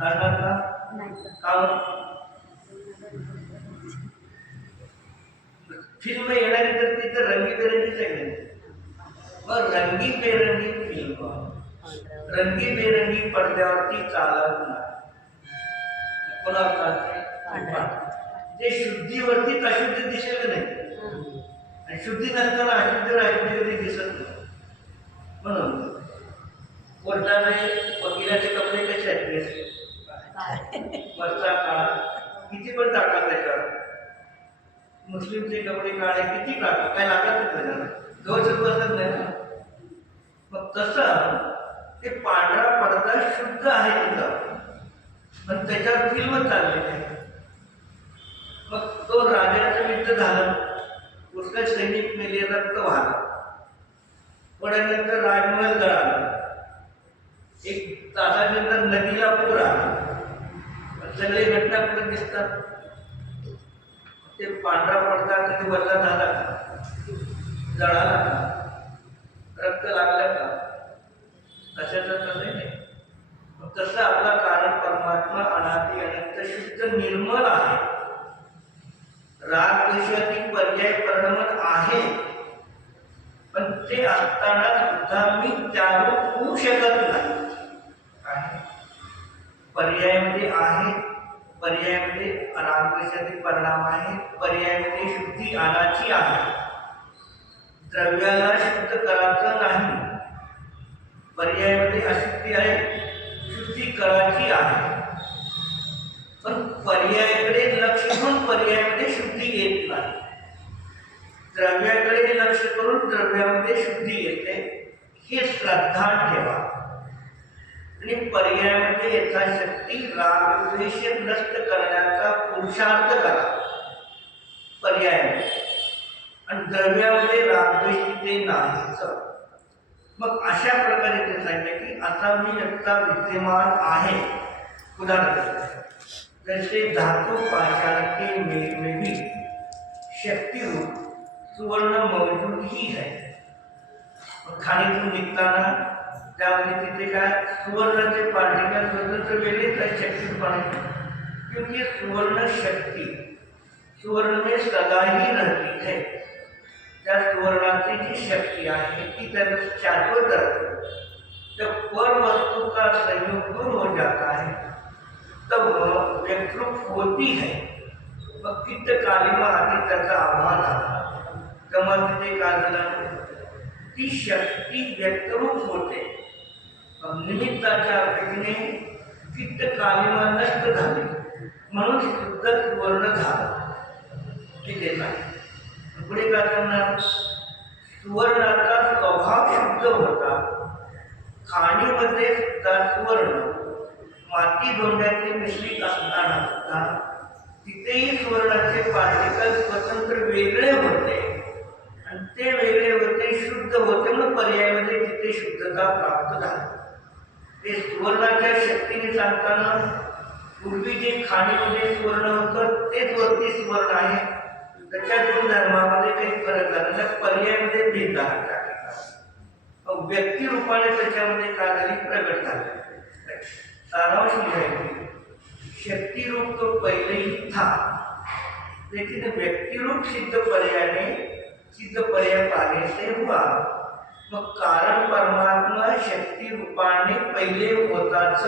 काढणार का? फिल्म येणारी तर तिथं रंगीबेरंगीच आहे. मग रंगी बेरंगी फिल्म रंगी बेरंगी पडद्यावरती चालत नाही. कोणा जे शुद्धीवरती अशुद्धी दिसेल नाही, आणि शुद्धी नसताना अशुद्धी अशुद्धी कधी दिसत नाही. म्हणून कोर्टाने वकिलाचे कपडे कसे आहेत? वरचा काळा किती पण टाका त्याच्यावर. मुस्लिमचे कपडे काळे किती टाका, काय लागत नाही, गवच बसत नाही ना. मग तसं ते पांढरा पडदा शुद्ध आहे तिथं, पण त्याच्यावर फिल्म चाललेली आहे. मग तो राजाचं युद्ध झालं, पुष्कळ सैनिक मेले, रक्त वाहलं. थोड्यानंतर राजमहल जळाला. एक तासानंतर नदीला पूर आला. सगळे घटना कुठे दिसतात? ते पांढरा पडदा कधी वरला झाला का? जळाला का? रक्त लागलं का? कशाचं तर नाही. तसं आपला कारण परमात्मा अनादि अनंत शुद्ध निर्मल आहे. राग द्वेषातील पर्याय परिणमत आहे, पण ते असताना सुद्धा मी त्यावर होऊ शकत नाही. पर्यायामध्ये आहे, पर्यायामध्ये रागद्वेषातील परिणाम आहे, पर्यायामध्ये शुद्धी आणायची आहे. द्रव्याला शुद्ध करायचं नाही. पर्यायामध्ये अशुद्धी आहे, शुद्धी करायची आहे. पण पर्यायाकडे लक्ष करून पर्यायामध्ये शुद्धी येत नाही. द्रव्याकडे लक्ष करून द्रव्यामध्ये शुद्धी येते, हे श्रद्धा ठेवा. आणि पर्यायामध्ये यथाशक्ती रागद्वेष नष्ट करण्याचा पुरुषार्थ करा पर्यायामध्ये, आणि द्रव्यामध्ये रागद्वेष तिथे नाहीच. मग अशा प्रकारे ते सांगितले की आता मी आता विद्यमान आहे. उदाहरण जैसे धातु पाषाण के में भी शक्ति रूप सुवर्ण मौजूद ही है. खाणीतून निघताना त्यामध्ये तिथे काय सुवर्णाचे पार्टिकल स्वतंत्र वेगळेच आहे शक्तीप्रमाणे, क्योंकि सुवर्ण शक्ती सुवर्ण में सदा ही रहती है. त्या सुवर्णाची जी शक्ती आहे ती त्याला शाश्वत रहती. जब पर वस्तु का संयोग दूर हो जाता है तब व्यक्तरूप होती है. मग कित्त कालिमा आधी त्याचा अभाव झाला, तेव्हा तिथे काय झालं, ती शक्ती व्यक्तरूप होते. निमित्ताच्या अपेक्षेने कित्त कालिमा नष्ट झाली, म्हणून शुद्ध सुवर्ण झालं. ठीक आहे ना. पुढे काय करणार, सुवर्णाचा स्वभाव शुद्ध होता. खाणीमध्ये सुद्धा सुवर्ण माती धोंड्याचे मिश्रित असताना सुद्धा तिथेही सुवर्णाचे पार्टिकल स्वतंत्र वेगळे होते, आणि ते वेगळे होते, शुद्ध होते, म्हणून पर्यायामध्ये तिथे शुद्धता प्राप्त झाली. ते सुवर्णाच्या शक्तीने सांगताना पूर्वी जे खाणीमध्ये सुवर्ण होतं तेच वरती सुवर्ण आहे. त्याच्या गुणधर्मामध्ये काही फरक झाला नाही, पर्यायामध्ये भेद झाला. व्यक्ती रूपाने त्याच्यामध्ये काय झाली, प्रगट झाली. सारांश है शक्ति रूप तो पहले ही था, लेकिन व्यक्ति रूप सिद्ध पर्याय पाने से हुआ. मग कारण परमात्मा शक्ती रूपाने पहिले होताच,